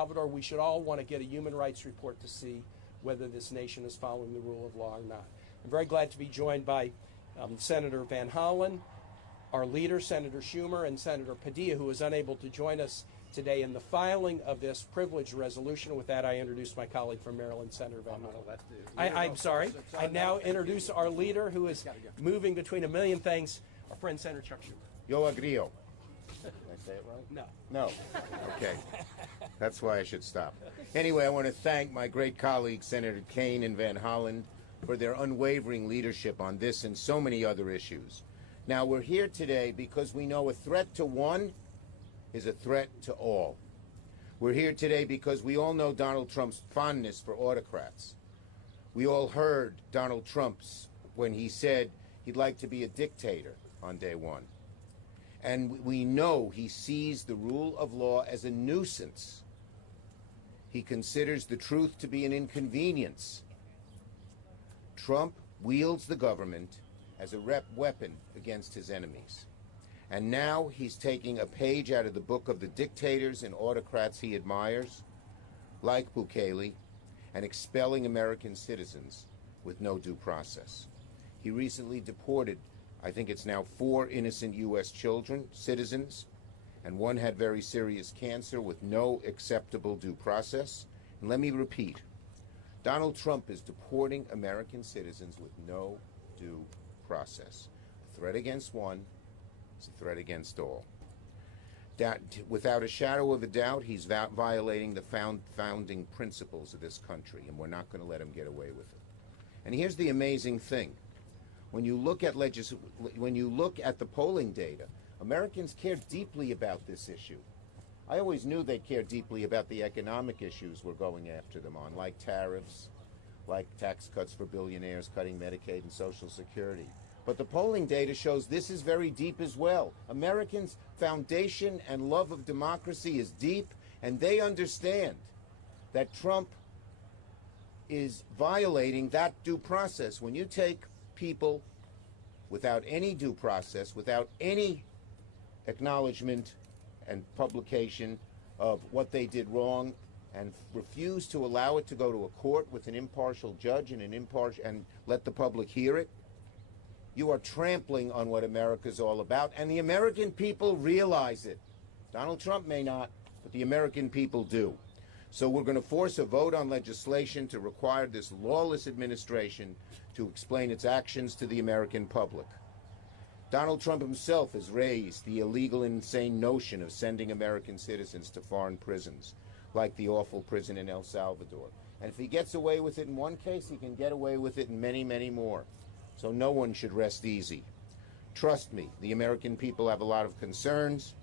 Salvador, we should all want to get a human rights report to see whether this nation is following the rule of law or not. I'm very glad to be joined by Senator Van Hollen, our leader, Senator Schumer, and Senator Padilla, who is unable to join us today in the filing of this privileged resolution. With that, I introduce my colleague from Maryland, Senator Van Hollen. I'm sorry. I now introduce our leader, who is moving between a million things, our friend Senator Chuck Schumer. Yo agrio. Did I say it right? No. No. Okay. That's why I should stop. Anyway, I want to thank my great colleagues, Senator Kaine and Van Hollen, for their unwavering leadership on this and so many other issues. Now, we're here today because we know a threat to one is a threat to all. We're here today because we all know Donald Trump's fondness for autocrats. We all heard Donald Trump's when he said he'd like to be a dictator on day one. And we know he sees the rule of law as a nuisance. He considers the truth to be an inconvenience. Trump wields the government as a weapon against his enemies. And now he's taking a page out of the book of the dictators and autocrats he admires, like Bukele, and expelling American citizens with no due process. He recently deported, I think it's now 4 innocent U.S. children, citizens, and one had very serious cancer with no acceptable due process. And let me repeat, Donald Trump is deporting American citizens with no due process. A threat against one is a threat against all. Without a shadow of a doubt, he's violating the founding principles of this country, and we're not going to let him get away with it. And here's the amazing thing. When you look at the polling data, Americans care deeply about this issue. I always knew they care deeply about the economic issues we're going after them on, like tariffs, like tax cuts for billionaires, cutting Medicaid and Social Security. But the polling data shows this is very deep as well. Americans' foundation and love of democracy is deep, and they understand that Trump is violating that due process. When you take people without any due process, without any acknowledgement and publication of what they did wrong, and refuse to allow it to go to a court with an impartial judge and let the public hear it, you are trampling on what America's all about, and the American people realize it. Donald Trump may not, but the American people do. So we're going to force a vote on legislation to require this lawless administration to explain its actions to the American public. Donald Trump himself has raised the illegal and insane notion of sending American citizens to foreign prisons, like the awful prison in El Salvador. And if he gets away with it in one case, he can get away with it in many, many more. So no one should rest easy. Trust me, the American people have a lot of concerns.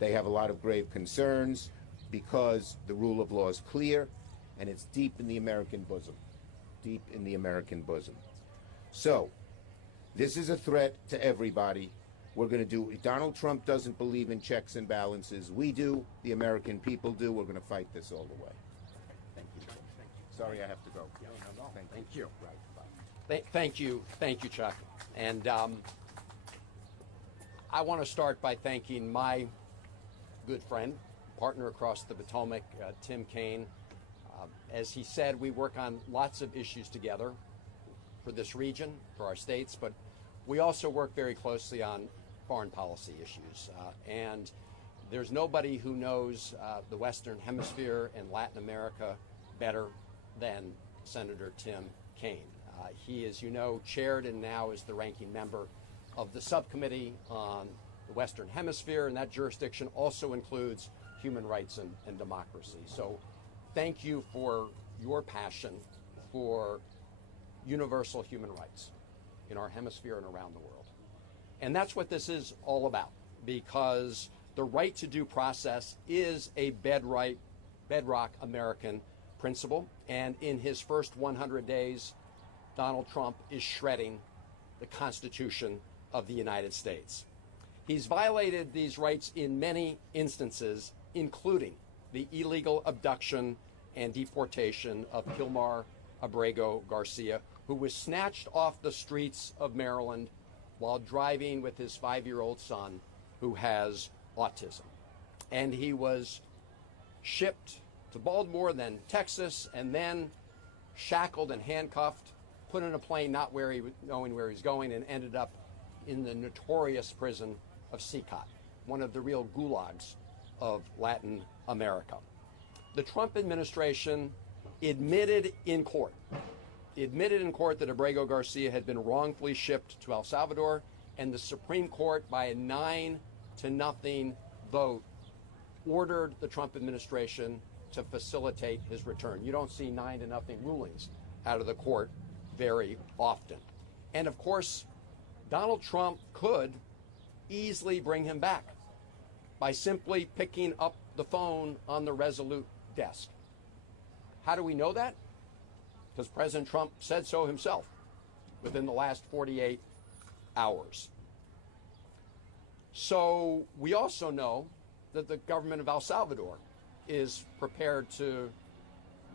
They have a lot of grave concerns because the rule of law is clear and it's deep in the American bosom. Deep in the American bosom. So, this is a threat to everybody. We're going to do, Donald Trump doesn't believe in checks and balances. We do, the American people do. We're going to fight this all the way. Thank you. Sorry I have to go. Thank you. Right, bye. Thank you, Chuck. And I want to start by thanking my good friend, partner across the Potomac, Tim Kaine. As he said, we work on lots of issues together for this region, for our states, but we also work very closely on foreign policy issues. And there's nobody who knows the Western Hemisphere and Latin America better than Senator Tim Kaine. He, as you know, chaired and now is the ranking member of the subcommittee on the Western Hemisphere, and that jurisdiction also includes human rights and democracy. So thank you for your passion for universal human rights in our hemisphere and around the world. And that's what this is all about, because the right to due process is a bedrock American principle. And in his first 100 days, Donald Trump is shredding the Constitution of the United States. He's violated these rights in many instances, including the illegal abduction and deportation of Kilmar Abrego Garcia, who was snatched off the streets of Maryland while driving with his 5-year-old son who has autism. And he was shipped to Baltimore, then Texas, and then shackled and handcuffed, put in a plane not knowing where he's going, and ended up in the notorious prison of Sikot, one of the real gulags of Latin America. The Trump administration admitted in court that Abrego Garcia had been wrongfully shipped to El Salvador, and the Supreme Court, by a 9-0 vote, ordered the Trump administration to facilitate his return. You don't see 9-0 rulings out of the court very often. And of course, Donald Trump could easily bring him back by simply picking up the phone on the Resolute desk. How do we know that? Because President Trump said so himself within the last 48 hours. So we also know that the government of El Salvador is prepared to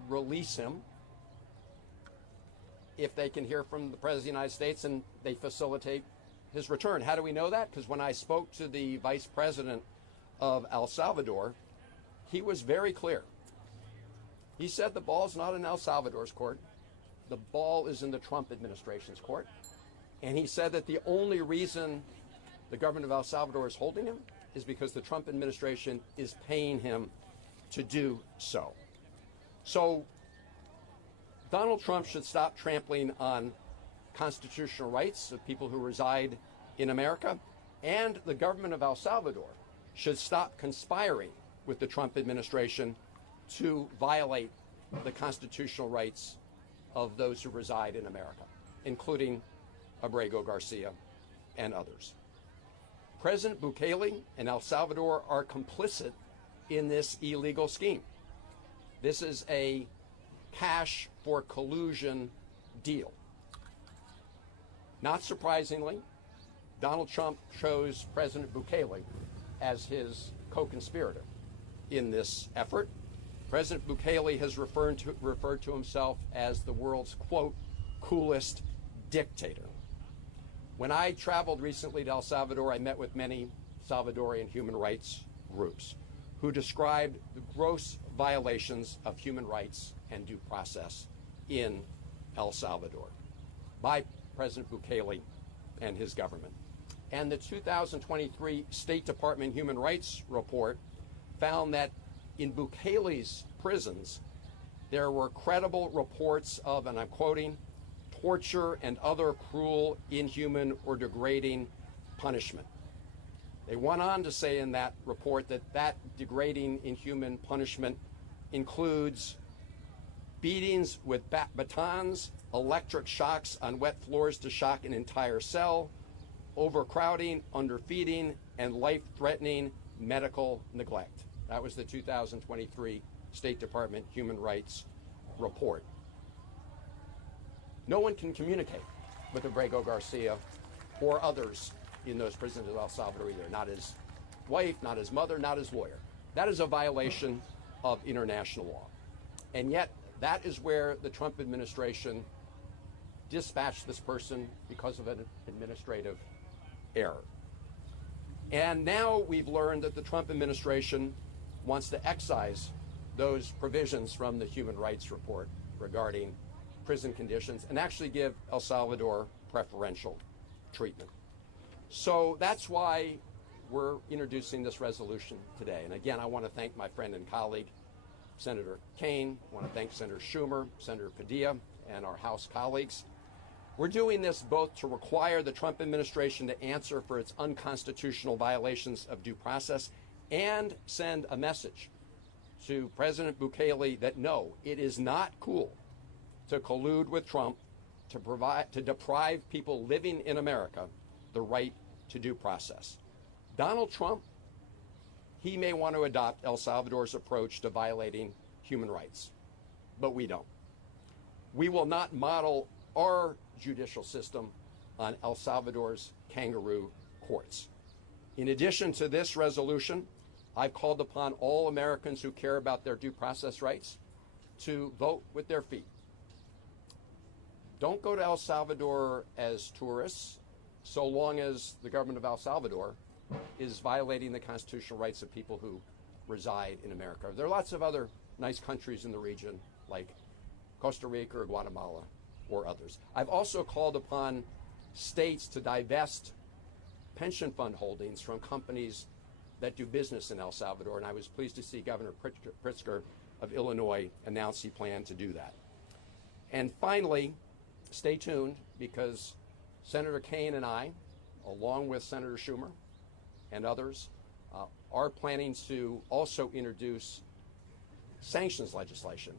release him if they can hear from the President of the United States and they facilitate his return. How do we know that? Because when I spoke to the Vice President of El Salvador, he was very clear. He said the ball's not in El Salvador's court. The ball is in the Trump administration's court. And he said that the only reason the government of El Salvador is holding him is because the Trump administration is paying him to do so. So Donald Trump should stop trampling on constitutional rights of people who reside in America, and the government of El Salvador should stop conspiring with the Trump administration to violate the constitutional rights of those who reside in America, including Abrego Garcia and others. President Bukele and El Salvador are complicit in this illegal scheme. This is a cash for collusion deal. Not surprisingly, Donald Trump chose President Bukele as his co-conspirator in this effort. President Bukele has referred to himself as the world's, quote, coolest dictator. When I traveled recently to El Salvador, I met with many Salvadorian human rights groups who described the gross violations of human rights and due process in El Salvador by President Bukele and his government. And the 2023 State Department Human Rights Report found that in Bukele's prisons, there were credible reports of, and I'm quoting, torture and other cruel, inhuman, or degrading punishment. They went on to say in that report that that degrading, inhuman punishment includes beatings with batons, electric shocks on wet floors to shock an entire cell, overcrowding, underfeeding, and life-threatening medical neglect. That was the 2023 State Department Human Rights Report. No one can communicate with Abrego Garcia or others in those prisons of El Salvador either. Not his wife, not his mother, not his lawyer. That is a violation of international law. And yet, that is where the Trump administration dispatched this person because of an administrative error. And now we've learned that the Trump administration wants to excise those provisions from the Human Rights Report regarding prison conditions and actually give El Salvador preferential treatment. So that's why we're introducing this resolution today. And again, I want to thank my friend and colleague, Senator Kaine. I want to thank Senator Schumer, Senator Padilla, and our House colleagues. We're doing this both to require the Trump administration to answer for its unconstitutional violations of due process and send a message to President Bukele that no, it is not cool to collude with Trump to deprive people living in America the right to due process. Donald Trump, he may want to adopt El Salvador's approach to violating human rights, but we don't. We will not model our judicial system on El Salvador's kangaroo courts. In addition to this resolution, I've called upon all Americans who care about their due process rights to vote with their feet. Don't go to El Salvador as tourists so long as the government of El Salvador is violating the constitutional rights of people who reside in America. There are lots of other nice countries in the region like Costa Rica or Guatemala or others. I've also called upon states to divest pension fund holdings from companies that do business in El Salvador, and I was pleased to see Governor Pritzker of Illinois announce he planned to do that. And finally, stay tuned, because Senator Kaine and I, along with Senator Schumer and others, are planning to also introduce sanctions legislation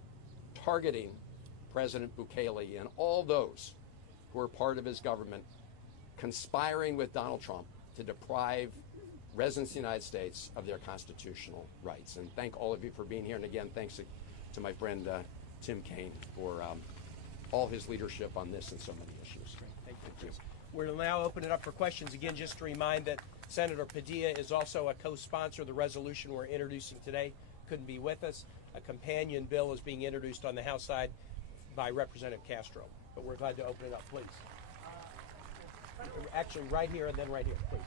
targeting President Bukele and all those who are part of his government conspiring with Donald Trump to deprive residents of the United States of their constitutional rights. And thank all of you for being here. And again, thanks to my friend Tim Kaine for all his leadership on this and so many issues. Great. Thank you. We're now open it up for questions. Again, just to remind that Senator Padilla is also a co-sponsor of the resolution we're introducing today. Couldn't be with us. A companion bill is being introduced on the House side by Representative Castro. But we're glad to open it up, please. Actually, right here and then right here, please.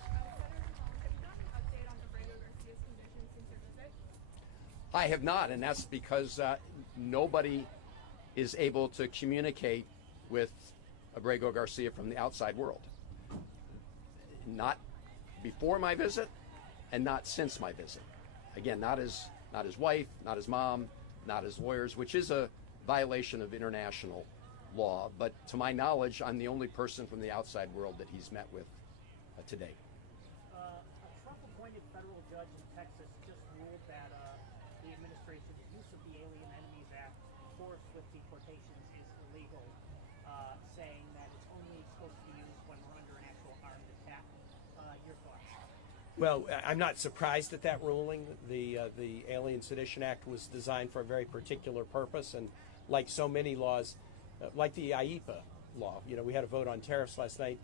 I have not, and that's because nobody is able to communicate with Abrego Garcia from the outside world. Not before my visit, and not since my visit. Again, not his wife, not his mom, not his lawyers, which is a violation of international law. But to my knowledge, I'm the only person from the outside world that he's met with today. A Trump-appointed federal judge in Texas just ruled that the administration's use of the Alien Enemies Act forced with deportations is illegal, saying that it's only supposed to be used when we're under an actual armed attack. Your thoughts? Well, I'm not surprised at that ruling. The Alien Sedition Act was designed for a very particular purpose, and like so many laws, like the IEPA law, we had a vote on tariffs last night.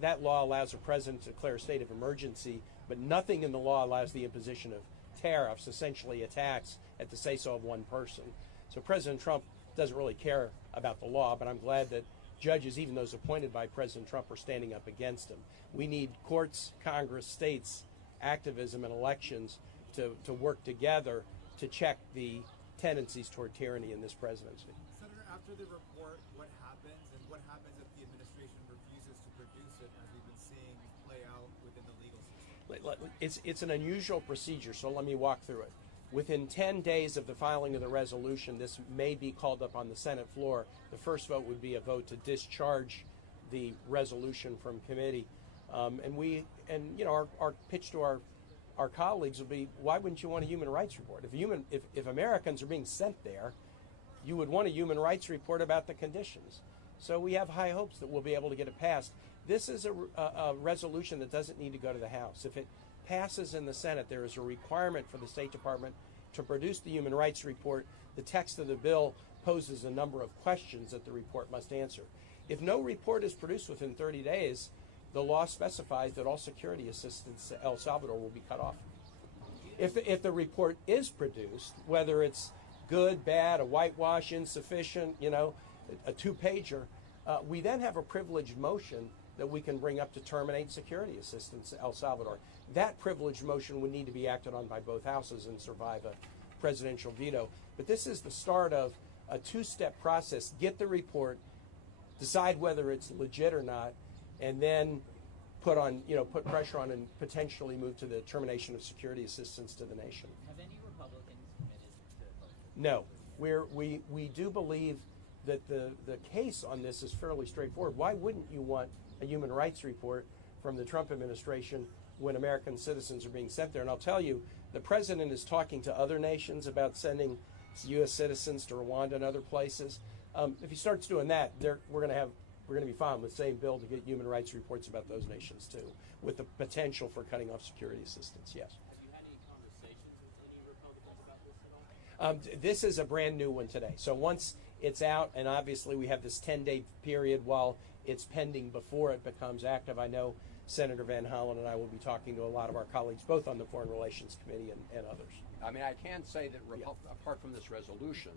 That law allows the president to declare a state of emergency, but nothing in the law allows the imposition of tariffs, essentially attacks at the say-so of one person. So President Trump doesn't really care about the law, but I'm glad that judges, even those appointed by President Trump, are standing up against him. We need courts, Congress, states, activism, and elections to work together to check the tendencies toward tyranny in this presidency. Senator, after the report, what happens, and what happens if the administration refuses to produce it, as we've been seeing play out within the legal system? It's an unusual procedure, so let me walk through it. Within 10 days of the filing of the resolution, this may be called up on the Senate floor. The first vote would be a vote to discharge the resolution from committee. Our pitch to our colleagues would be, why wouldn't you want a human rights report? If Americans are being sent there, you would want a human rights report about the conditions. So we have high hopes that we'll be able to get it passed. This is a resolution that doesn't need to go to the House. If it passes in the Senate, there is a requirement for the State Department to produce the human rights report. The text of the bill poses a number of questions that the report must answer. If no report is produced within 30 days, the law specifies that all security assistance to El Salvador will be cut off. If the report is produced, whether it's good, bad, a whitewash, insufficient, a two-pager, we then have a privileged motion that we can bring up to terminate security assistance to El Salvador. That privileged motion would need to be acted on by both houses and survive a presidential veto. But this is the start of a two-step process. Get the report, decide whether it's legit or not, and then put pressure on and potentially move to the termination of security assistance to the nation. Have any Republicans committed to vote? No. We do believe that the case on this is fairly straightforward. Why wouldn't you want a human rights report from the Trump administration when American citizens are being sent there? And I'll tell you, the president is talking to other nations about sending U.S. citizens to Rwanda and other places. If he starts doing that, we're going to be fine with the same bill to get human rights reports about those nations too, with the potential for cutting off security assistance. Yes. Have you had any conversations with any Republicans about this at all? This is a brand new one today. So once it's out, and obviously we have this 10-day period while it's pending before it becomes active. I know Senator Van Hollen and I will be talking to a lot of our colleagues, both on the Foreign Relations Committee and others. I mean, I can say that apart from this resolution,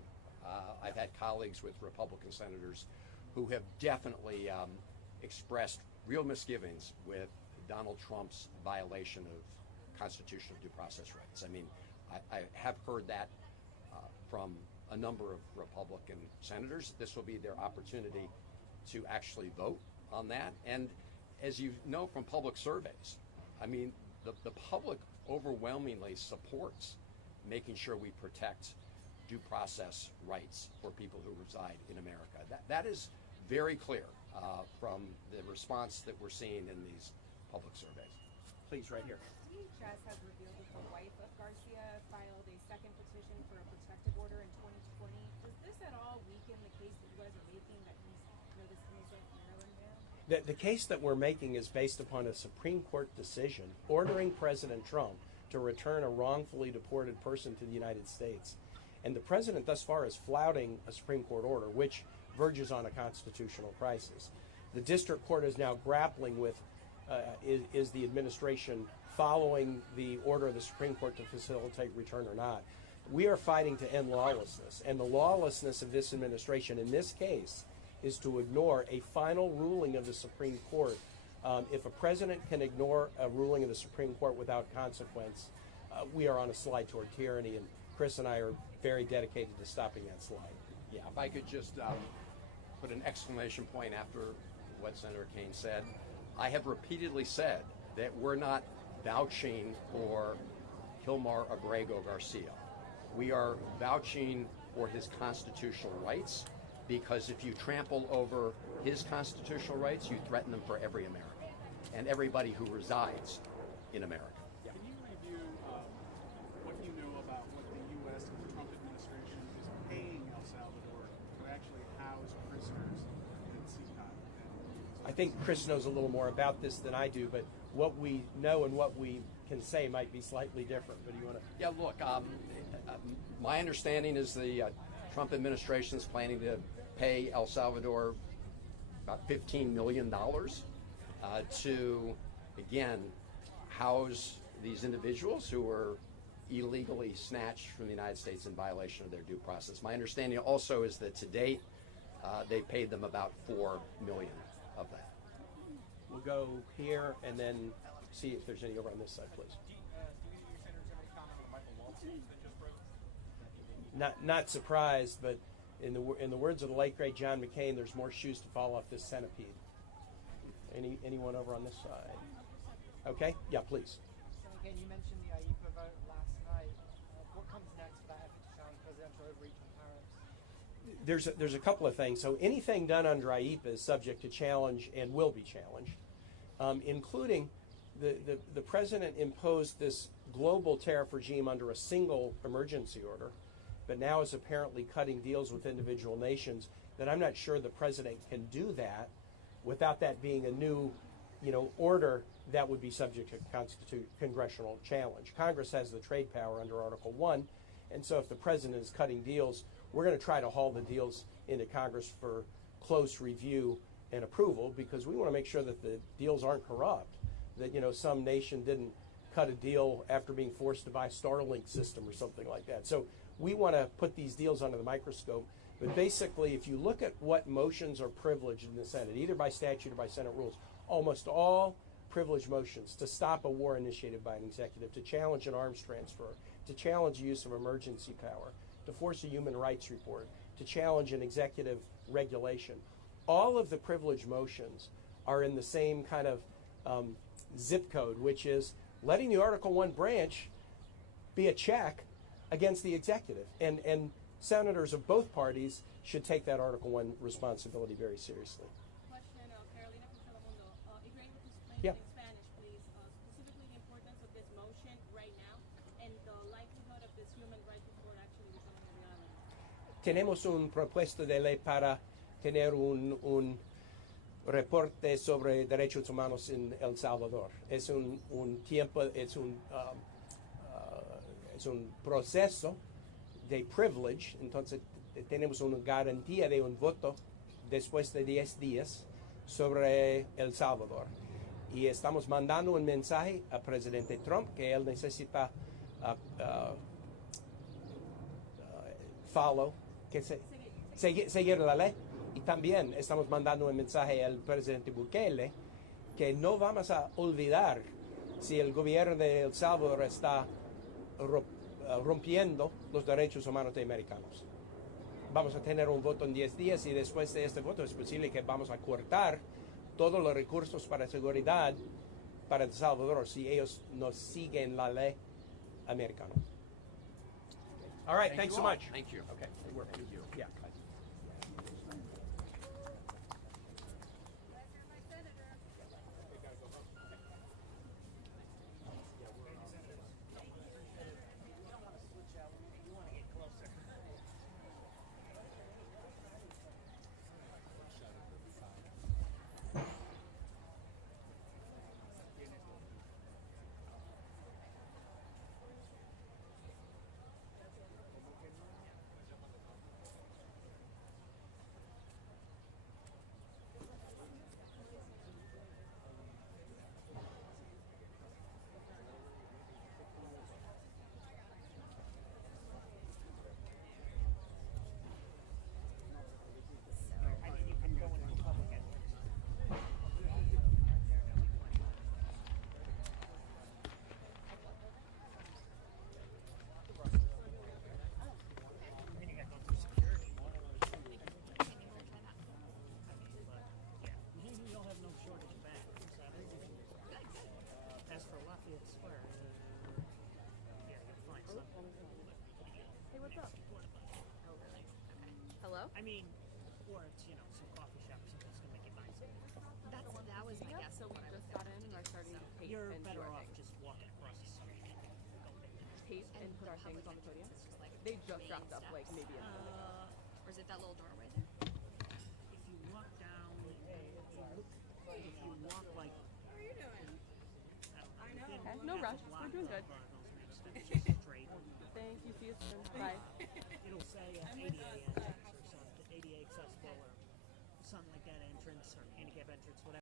I've had colleagues with Republican senators who have definitely expressed real misgivings with Donald Trump's violation of constitutional due process rights. I mean, I have heard that from a number of Republican senators. This will be their opportunity to actually vote on that. And as you know from public surveys, I mean, the public overwhelmingly supports making sure we protect due process rights for people who reside in America. That is very clear from the response that we're seeing in these public surveys. Please, right here. DHS has revealed that the wife of Garcia filed a second petition for a protective order in 2020. Does this at all weaken the case that you guys are making that he's, this innocent Maryland man? The case that we're making is based upon a Supreme Court decision ordering President Trump to return a wrongfully deported person to the United States. And the president thus far is flouting a Supreme Court order, which verges on a constitutional crisis. The district court is now grappling with, is the administration following the order of the Supreme Court to facilitate return or not? We are fighting to end lawlessness, and the lawlessness of this administration in this case is to ignore a final ruling of the Supreme Court. If a president can ignore a ruling of the Supreme Court without consequence, we are on a slide toward tyranny, and Chris and I are very dedicated to stopping that slide. Yeah, if I could just put an exclamation point after what Senator Kaine said. I have repeatedly said that we're not vouching for Kilmar Abrego Garcia. We are vouching for his constitutional rights, because if you trample over his constitutional rights, you threaten them for every American and everybody who resides in America. Can you review what you know about what the U.S. and the Trump administration is paying El Salvador to actually house prisoners in CCOT? I think Chris knows a little more about this than I do, but what we know and what we can say might be slightly different. But do you want to? Yeah, look, my understanding is the Trump administration is planning to pay El Salvador about $15 million to, again, house these individuals who were illegally snatched from the United States in violation of their due process. My understanding also is that to date, they paid them about $4 million of that. We'll go here and then see if there's any over on this side, please. Not surprised, but in the words of the late great John McCain, there's more shoes to fall off this centipede. Anyone over on this side? Okay, yeah, please. So again, you mentioned the IEPA vote last night. What comes next for that effort to challenge presidential overreach on tariffs? There's a couple of things. So anything done under IEPA is subject to challenge and will be challenged, including the president imposed this global tariff regime under a single emergency order, but now is apparently cutting deals with individual nations. That I'm not sure the president can do that without that being a new, order that would be subject to congressional challenge. Congress has the trade power under Article 1, and so if the president is cutting deals, we're going to try to haul the deals into Congress for close review and approval, because we want to make sure that the deals aren't corrupt, that some nation didn't cut a deal after being forced to buy a Starlink system or something like that. So we want to put these deals under the microscope. But basically, if you look at what motions are privileged in the Senate, either by statute or by Senate rules, almost all privileged motions to stop a war initiated by an executive, to challenge an arms transfer, to challenge the use of emergency power, to force a human rights report, to challenge an executive regulation. All of the privileged motions are in the same kind of zip code, which is letting the Article 1 branch be a check against the executive. And senators of both parties should take that Article 1 responsibility very seriously. Question, Carolina from Telemundo. If you're able to explain Yeah. in Spanish, please, specifically the importance of this motion right now and the likelihood of this human rights report actually becoming a reality. Tenemos un propuesto de ley para tener un reporte sobre derechos humanos en El Salvador. Es un tiempo, es un proceso de privilege, entonces tenemos una garantía de un voto después de 10 días sobre El Salvador. Y estamos mandando un mensaje al presidente Trump que él necesita seguir la ley. Y también estamos mandando un mensaje al presidente Bukele que no vamos a olvidar si el gobierno de El Salvador está rompiendo los derechos humanos de americanos. Vamos a tener un voto en 10 días y después de este voto es posible que vamos a cortar todos los recursos para seguridad para El Salvador si ellos no siguen la ley americana. All right, thanks so much. Thank you. Okay, thank you. Yeah. Hello? I mean, or it's, you know, some coffee shop or something that's gonna make it nice. That was my guess. So we just got in and are starting to tape You're and do better our off thing. just walking across the street. Tape and put our things on the podium. It's just like They just main wrapped up steps. like maybe a minute ago. Or is it that little doorway there? If you walk down, if you walk like, How are you doing? I know. Okay, no rush. We're doing good. Straight. Thank you. See you soon. Bye. It'll say ADA entrance or something, ADA accessible or something like that entrance or handicap entrance, whatever.